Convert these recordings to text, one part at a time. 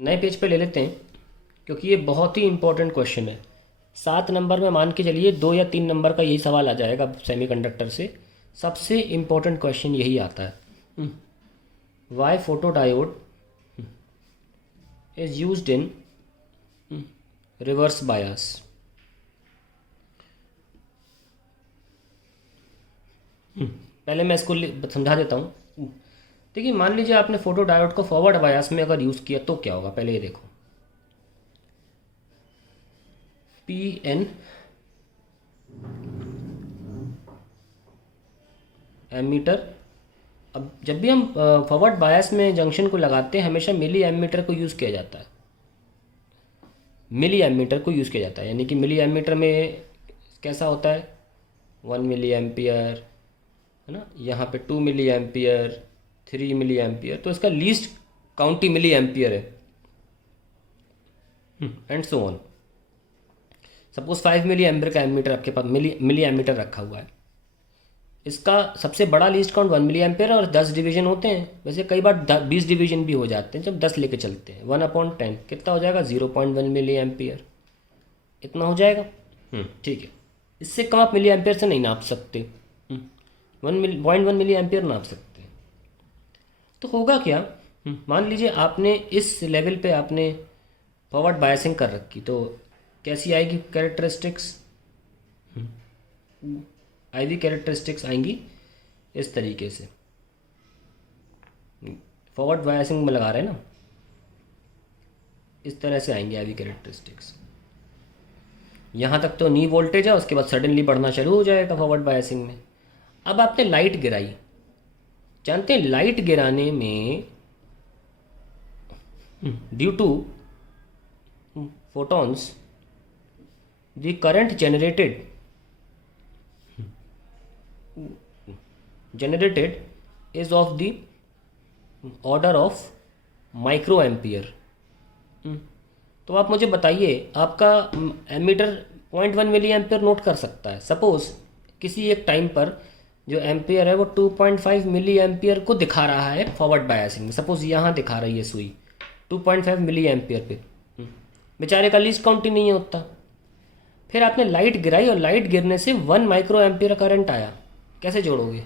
नए पेज पे ले लेते हैं, क्योंकि ये बहुत ही इंपॉर्टेंट क्वेश्चन है। 7 नंबर में मान के चलिए 2 या 3 नंबर का यही सवाल आ जाएगा सेमीकंडक्टर से। सबसे इम्पोर्टेंट क्वेश्चन यही आता है, why photo diode is used in reverse bias. पहले मैं इसको समझा देता हूँ। देखिए, मान लीजिए आपने फोटो डायोड को फॉरवर्ड बायस में अगर यूज़ किया तो क्या होगा, पहले ये देखो। P N ammeter. अब जब भी हम फॉरवर्ड बायस में जंक्शन को लगाते हैं, हमेशा मिली एमीटर को यूज़ किया जाता है। मिली एमीटर को यूज़ किया जाता है, यानी कि मिली एमीटर में कैसा होता है, 1 मिली एम्पियर, है ना, यहाँ पे 2 मिली एम्पियर, 3 मिली एम्पियर, तो इसका लीस्ट काउंटी मिली एम्पियर है, and so on. Suppose 5 milli ampere का एमीटर आपके पास मिली एमीटर रखा हुआ है। इसका सबसे बड़ा लीस्ट काउंट 1 मिली एम्पियर है, और 10 डिवीजन होते हैं। वैसे कई बार 20 डिवीजन भी हो जाते हैं जब 10 लेके चलते हैं। 1/10 कितना हो जाएगा, 0.1 मिली एम्पियर, इतना हो जाएगा। ठीक है, इससे कम आप मिली एम्पियर से नहीं नाप सकते, 1.1 मिली एम्पियर नाप सकते हैं। तो होगा क्या, मान लीजिए आपने इस लेवल पे आपने फॉरवर्ड बायसिंग कर रखी, तो कैसी आएगी कैरेक्टरिस्टिक्स, आईवी कैरेक्टरिस्टिक्स आएंगी इस तरीके से। फॉरवर्ड बायसिंग में लगा रहे हैं ना, इस तरह से आएंगे आईवी कैरेक्टरिस्टिक्स। यहाँ तक तो नी वोल्टेज है, उसके बाद सडनली बढ़ना शुरू हो जाएगा फॉरवर्ड बायसिंग में। अब आपने लाइट गिराई, जानते हैं लाइट गिराने में due to photons the current generated is of the order of micro ampere. तो आप मुझे बताइए, आपका एमीटर 0.1 मिली एम्पियर नोट कर सकता है। सपोज किसी एक टाइम पर जो एम्पियर है वो 2.5 मिली एम्पियर को दिखा रहा है फॉरवर्ड बायसिंग में। सपोज यहाँ दिखा रही है सुई 2.5 मिली एम्पियर पे, बेचारे का लीस्ट काउंट ही नहीं है उतना। फिर आपने लाइट गिराई और लाइट गिरने से 1 माइक्रो एम्पियर करंट आया। कैसे जोड़ोगे,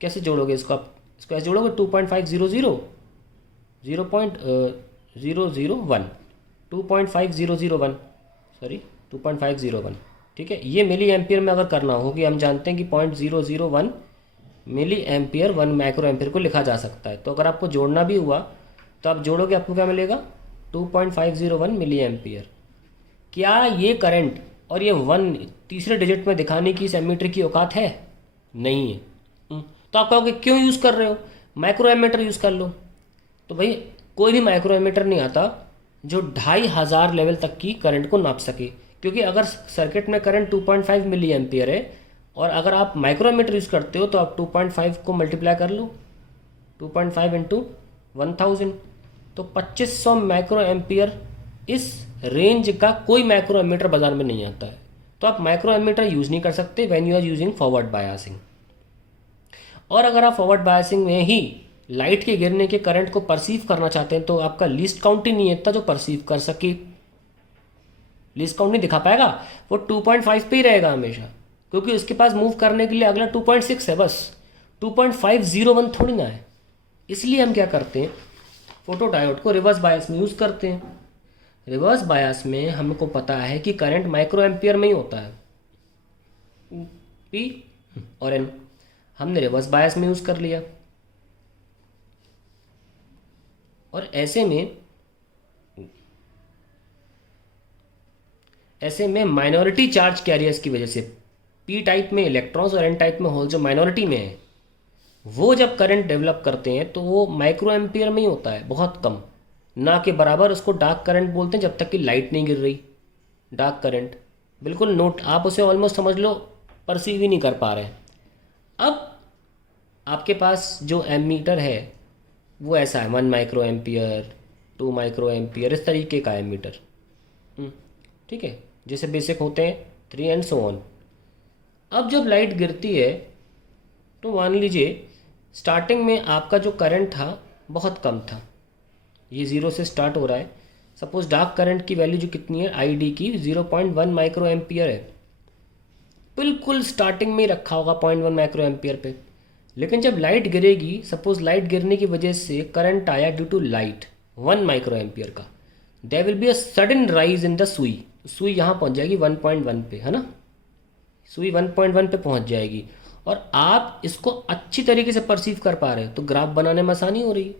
कैसे जोड़ोगे इसको, आप इसको ऐसे जोड़ोगे 2.500 0.001 2.5001 सॉरी 2.501। ठीक है, ये मिली एम्पियर में अगर करना हो, कि हम जानते हैं कि 0.001 मिली एम्पियर 1 माइक्रो एम्पियर को लिखा जा सकता है। तो अगर आपको जोड़ना भी हुआ तो आप जोड़ोगे, आपको क्या मिलेगा, 2.501 मिली एम्पियर। क्या ये करंट और ये 1 तीसरे डिजिट में दिखाने की इस एमीटर की औकात है? नहीं है। तो आप कहोगे क्यों यूज़ कर रहे हो, माइक्रो एमीटर यूज़ कर लो। तो भाई कोई भी माइक्रो एमीटर नहीं आता जो 2500 लेवल तक की करंट को नाप सके, क्योंकि अगर सर्किट में करंट 2.5 मिली एम्पियर है और अगर आप माइक्रो एमीटर यूज़ करते हो तो आप 2.5 को मल्टीप्लाई कर लो, 2.5 इंटू 1000, तो 2500 माइक्रो एम्पियर। इस रेंज का कोई माइक्रो एमीटर बाजार में नहीं आता है, तो आप माइक्रो एमीटर यूज़ नहीं कर सकते when you are using forward biasing. और अगर आप फॉरवर्ड बायसिंग में ही लाइट के गिरने के करंट को परसीव करना चाहते हैं तो आपका लीस्ट काउंट ही नहीं है इतना जो परसीव कर सके। लीस्ट काउंट नहीं दिखा पाएगा, वो 2.5 पे ही रहेगा हमेशा, क्योंकि उसके पास मूव करने के लिए अगला 2.6 है, बस 2.501 थोड़ी ना है। इसलिए हम क्या करते हैं, फोटो डायोड को रिवर्स बायस में यूज़ करते हैं। रिवर्स बायस में हमको पता है कि करंट माइक्रो एम्पियर में ही होता है, पी और एन, हमने रिवर्स बायस में यूज़ कर लिया। और ऐसे में माइनॉरिटी चार्ज कैरियर्स की वजह से पी टाइप में इलेक्ट्रॉन्स और एन टाइप में होल जो माइनॉरिटी में है, वो जब करंट डेवलप करते हैं तो वो माइक्रो एम्पियर में ही होता है, बहुत कम, ना के बराबर। उसको डार्क करंट बोलते हैं जब तक कि लाइट नहीं गिर रही। डार्क करंट बिल्कुल नोट, आप उसे ऑलमोस्ट समझ लो परसीव ही नहीं कर पा रहे हैं। अब आपके पास जो एमीटर है वो ऐसा है, 1 माइक्रो एम्पियर, 2 माइक्रो एम्पियर, इस तरीके का एमीटर। ठीक है, जैसे बेसिक होते हैं 3 एंड सो ऑन। अब जब लाइट गिरती है तो मान लीजिए स्टार्टिंग में आपका जो करंट था बहुत कम था, ये 0 से स्टार्ट हो रहा है। सपोज डार्क करंट की वैल्यू जो कितनी है आई डी की 0.1 माइक्रो एम्पियर है, बिल्कुल स्टार्टिंग में ही रखा होगा 0.1 माइक्रो एम्पियर पे। लेकिन जब लाइट गिरेगी, सपोज लाइट गिरने की वजह से करंट आया due to light 1 micro ampere का, there will be a sudden rise in the सुई। सुई यहाँ पहुँच जाएगी 1.1 पे, है ना, सुई 1.1 पे पहुँच जाएगी और आप इसको अच्छी तरीके से परसीव कर पा रहे हो, तो ग्राफ बनाने में आसानी हो रही है।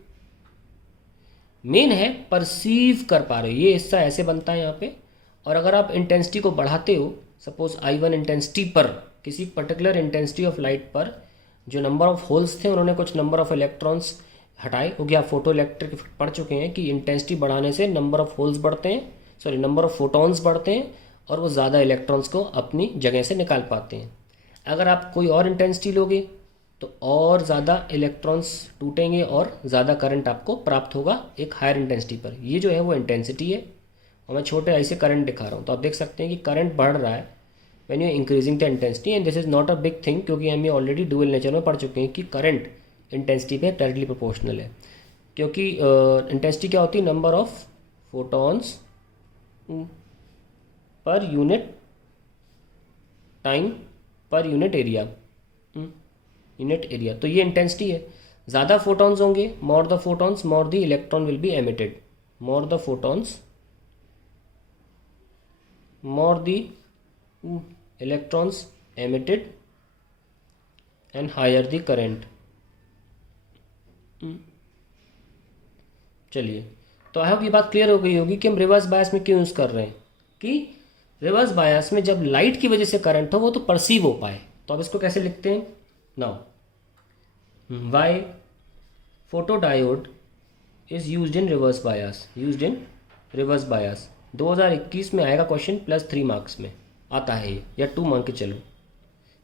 मेन है परसीव कर पा रहे हो, ये हिस्सा ऐसे बनता है यहाँ पे। और अगर आप इंटेंसिटी को बढ़ाते हो, सपोज I1 इंटेंसिटी पर, किसी पर्टिकुलर इंटेंसिटी ऑफ लाइट पर जो नंबर ऑफ होल्स थे उन्होंने कुछ नंबर ऑफ इलेक्ट्रॉन्स हटाए, क्योंकि आप फोटो इलेक्ट्रिक इफेक्ट पढ़ चुके हैं कि इंटेंसिटी बढ़ाने से नंबर ऑफ होल्स बढ़ते हैं, सॉरी नंबर ऑफ फोटॉन्स बढ़ते हैं और वो ज़्यादा इलेक्ट्रॉन्स को अपनी जगह से निकाल पाते हैं। अगर आप कोई और इंटेंसिटी लोगे तो और ज़्यादा इलेक्ट्रॉन्स टूटेंगे और ज़्यादा करंट आपको प्राप्त होगा एक हायर इंटेंसिटी पर। ये जो है वो इंटेंसिटी है और मैं छोटे आई से करंट दिखा रहा हूँ, तो आप देख सकते हैं कि करंट बढ़ रहा है when you increasing the intensity, and this is not a big thing, क्योंकि हम ये ऑलरेडी डुअल नेचर में पढ़ चुके हैं कि करंट इंटेंसिटी पे डायरेक्टली प्रोपोर्शनल है। क्योंकि इंटेंसिटी क्या होती है, number of photons per unit time per unit area, unit area. तो ये इंटेंसिटी है। ज़्यादा फोटॉन्स होंगे, more the photons more the electron will be emitted, more the photons more the electrons emitted and higher the current. चलिए, तो I hope ये बात clear हो गई होगी कि हम रिवर्स बायस में क्यों यूज़ कर रहे हैं, कि रिवर्स बायस में जब लाइट की वजह से करंट हो वो तो परसीव हो पाए। तो अब इसको कैसे लिखते हैं, now why photodiode is used in reverse bias, used in reverse bias 2021 में आएगा क्वेश्चन, +3 मार्क्स में आता है ये, या 2 मान के चलो।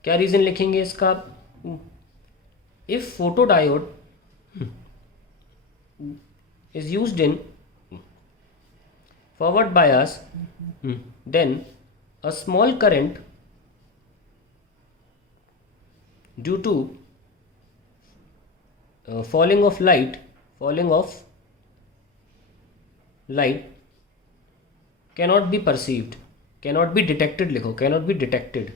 क्या रीज़न लिखेंगे इसका, if photodiode is used in forward bias, then a small current due to falling of light cannot be perceived, cannot be detected, लिखो cannot be detected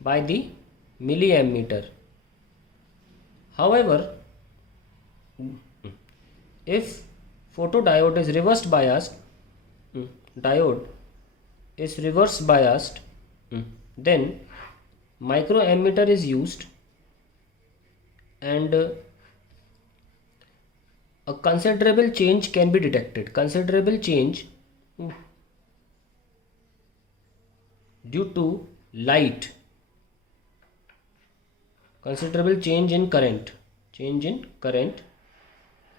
by the milliammeter. However, if photodiode is reverse biased, then microammeter is used and a considerable change can be detected. Considerable change due to light, considerable change in current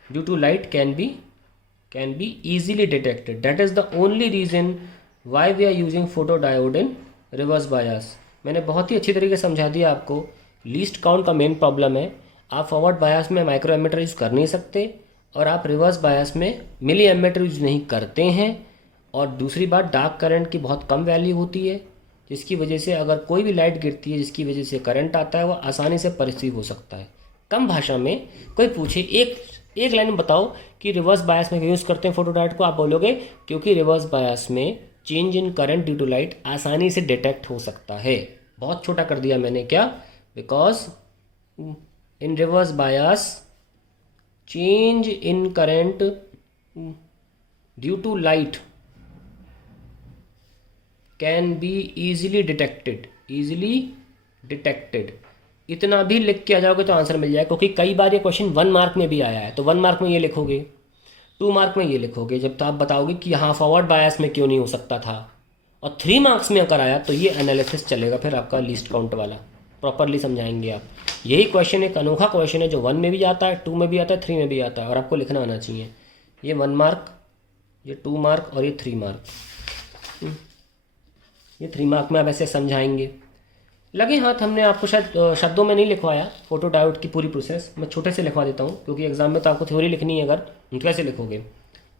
due to light can be easily detected. That is the only reason why we are using photodiode in reverse bias. मैंने बहुत ही अच्छी तरीके से समझा दिया आपको। Least count का main problem है, आप फॉरवर्ड बायस में माइक्रो एमीटर यूज़ कर नहीं सकते और आप रिवर्स बायस में मिली एमीटर यूज़ नहीं करते हैं। और दूसरी बात, डार्क करंट की बहुत कम वैल्यू होती है, जिसकी वजह से अगर कोई भी लाइट गिरती है जिसकी वजह से करंट आता है वो आसानी से परसीव हो सकता है। कम भाषा में कोई पूछे एक लाइन में बताओ कि रिवर्स बायस में यूज़ करते हैं फोटोडायोड को, आप बोलोगे क्योंकि रिवर्स बायस में change in current due to light आसानी से डिटेक्ट हो सकता है। बहुत छोटा कर दिया मैंने, क्या, because in reverse bias change in current due to light can be easily detected. इतना भी लिख के आ जाओगे तो आंसर मिल जाए, क्योंकि कई बार ये क्वेश्चन 1 मार्क में भी आया है। तो 1 मार्क में ये लिखोगे, 2 मार्क में ये लिखोगे, जब तो आप बताओगे कि यहाँ फॉरवर्ड बायस में क्यों नहीं हो सकता था। और 3 मार्क्स में अगर आया तो ये एनालिसिस चलेगा फिर आपका लीस्ट काउंट वाला, प्रॉपरली समझाएंगे आप। यही क्वेश्चन एक अनोखा क्वेश्चन है जो 1 में भी आता है, 2 में भी आता है, 3 में भी आता है, और आपको लिखना आना चाहिए। ये 1 मार्क, ये 2 मार्क और ये 3 मार्क। ये 3 मार्क में आप ऐसे समझाएंगे। लगे हाथ हमने आपको शायद शब्दों में नहीं लिखवाया फोटोडायोड की पूरी प्रोसेस, मैं छोटे से लिखवा देता हूँ, क्योंकि एग्जाम में तो आपको थ्योरी लिखनी है, अगर कैसे लिखोगे।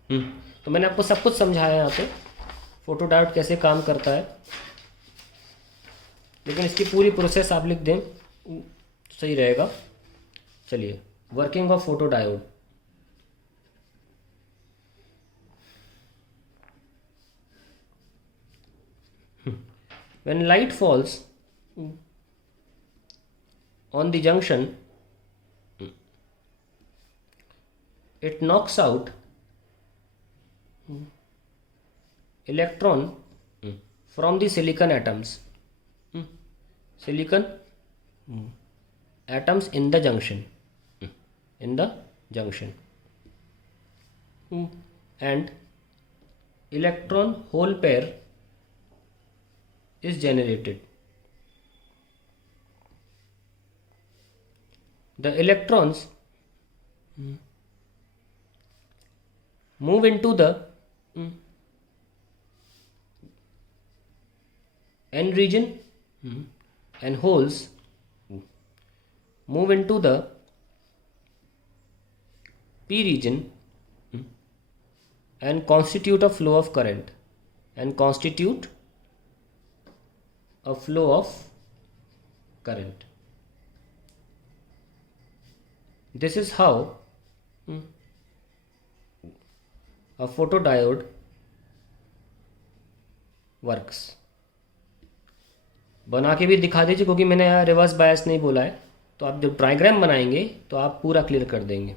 तो मैंने आपको सब कुछ समझाया यहाँ पे फोटोडायोड कैसे काम करता है, लेकिन इसकी पूरी प्रोसेस आप लिख दें तो सही रहेगा। चलिए working of photodiode. When light falls on the junction, it knocks out electron from the silicon atoms. Silicon atoms in the junction. And electron hole pair is generated. The electrons move into the N region and holes move into the P region and constitute a flow of current. This is how a photodiode works. बना के भी दिखा दीजिए, क्योंकि मैंने यहाँ reverse bias नहीं बोला है, तो आप जब डायग्राम बनाएंगे तो आप पूरा क्लियर कर देंगे.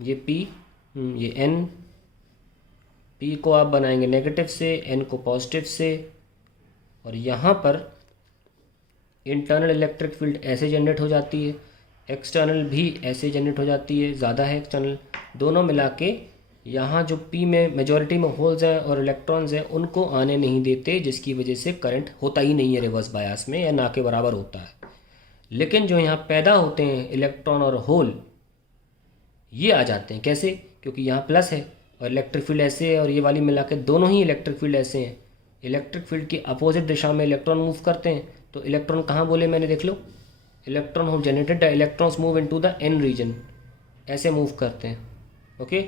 ये P, ये N, P को आप बनाएंगे नेगेटिव से, N को पॉजिटिव से, और यहाँ पर इंटरनल इलेक्ट्रिक फील्ड ऐसे जनरेट हो जाती है, एक्सटर्नल भी ऐसे जनरेट हो जाती है, ज़्यादा है एक्सटर्नल, दोनों मिला के यहाँ जो P में मेजॉरिटी में होल्स हैं और इलेक्ट्रॉन्स हैं उनको आने नहीं देते, जिसकी वजह से करंट होता ही नहीं है रिवर्स बायस में, या ना के बराबर होता है. लेकिन जो यहाँ पैदा होते हैं इलेक्ट्रॉन और होल, ये आ जाते हैं. कैसे? क्योंकि यहाँ प्लस है और इलेक्ट्रिक फील्ड ऐसे है, और ये वाली मिला के दोनों ही इलेक्ट्रिक फील्ड ऐसे हैं. इलेक्ट्रिक फील्ड की अपोजिट दिशा में इलेक्ट्रॉन मूव करते हैं, तो इलेक्ट्रॉन कहाँ बोले मैंने, देख लो, इलेक्ट्रॉन हो generated, electrons move into the N region, ऐसे मूव करते हैं. ओके,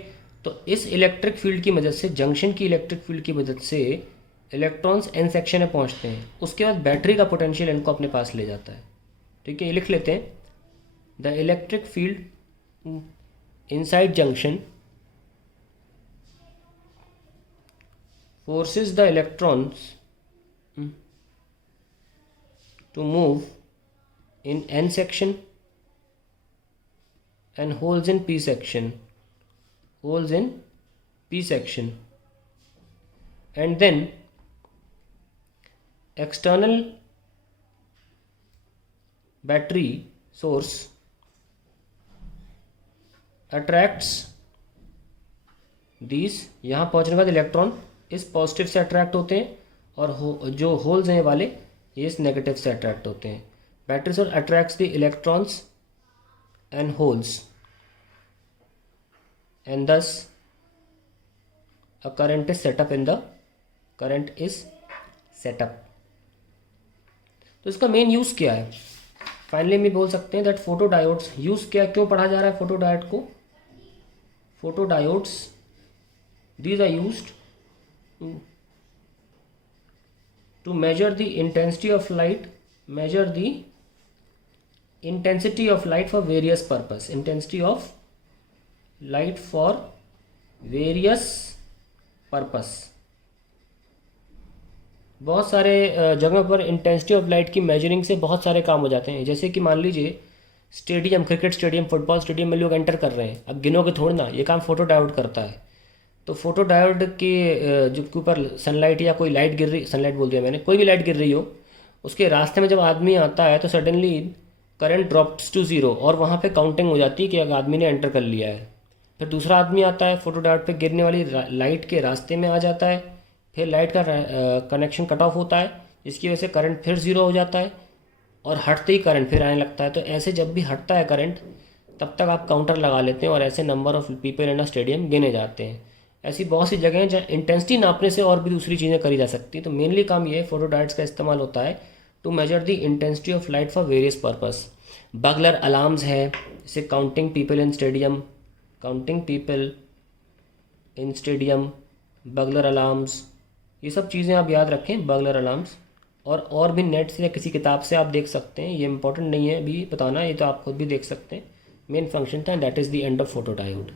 तो इस इलेक्ट्रिक फील्ड की मदद से, जंक्शन की इलेक्ट्रिक फील्ड की मदद से इलेक्ट्रॉन्स एन सेक्शन में पहुंचते हैं. उसके बाद बैटरी का पोटेंशियल इनको अपने पास ले जाता है. ठीक है, ये लिख लेते हैं. The electric field inside junction forces the electrons to move in N section and holes in P section, and then external battery source attracts these. यहाँ पहुँचने के बाद इलेक्ट्रॉन इस पॉजिटिव से अट्रैक्ट होते हैं, और जो होल्स हैं वाले ये इस नेगेटिव से अट्रैक्ट होते हैं. Battery source attracts the electrons and holes, and दस अ करंट इज सेटअप. तो इसका मेन यूज़ क्या है? फाइनली हम बोल सकते हैं दैट फोटोडायोड्स यूज़ क्या, क्यों पढ़ा जा रहा है फोटोडायोड को. Photodiodes, these are used to measure the intensity of light for various purpose. बहुत सारे जगह पर इंटेंसिटी ऑफ लाइट की मेजरिंग से बहुत सारे काम हो जाते हैं. जैसे कि मान लीजिए stadium, cricket stadium, football stadium में लोग एंटर कर रहे हैं, अब गिनोगे थोड़ी ना, ये काम फोटोडायोड करता है. तो फोटोडायोड के जो के ऊपर सनलाइट या कोई लाइट गिर रही, सनलाइट बोल दिया मैंने, कोई भी लाइट गिर रही हो, उसके रास्ते में जब आदमी आता है तो suddenly current drops to zero, और वहाँ पे काउंटिंग हो जाती है कि अगर आदमी ने एंटर कर लिया है. फिर दूसरा आदमी आता है, फोटोडायोड पे गिरने वाली लाइट के रास्ते में आ जाता है, फिर लाइट का कनेक्शन कट ऑफ होता है, जिसकी वजह से करंट फिर ज़ीरो हो जाता है, और हटते ही करंट फिर आने लगता है. तो ऐसे जब भी हटता है करंट, तब तक आप काउंटर लगा लेते हैं, और ऐसे number of people in a stadium गिने जाते हैं. ऐसी बहुत सी जगह हैं जहाँ इंटेंसिटी नापने से और भी दूसरी चीज़ें करी जा सकती हैं. तो मेनली काम ये है, फोटोडायोड्स का इस्तेमाल होता है to measure the intensity of light for various purpose. Burglar alarms है, जैसे counting people in stadium, burglar alarms, ये सब चीज़ें आप याद रखें. बगलर अलार्म्स और भी नेट से या किसी किताब से आप देख सकते हैं, ये इंपॉर्टेंट नहीं है अभी बताना, ये तो आप खुद भी देख सकते हैं। मेन फंक्शन था, that is the end of photodiode.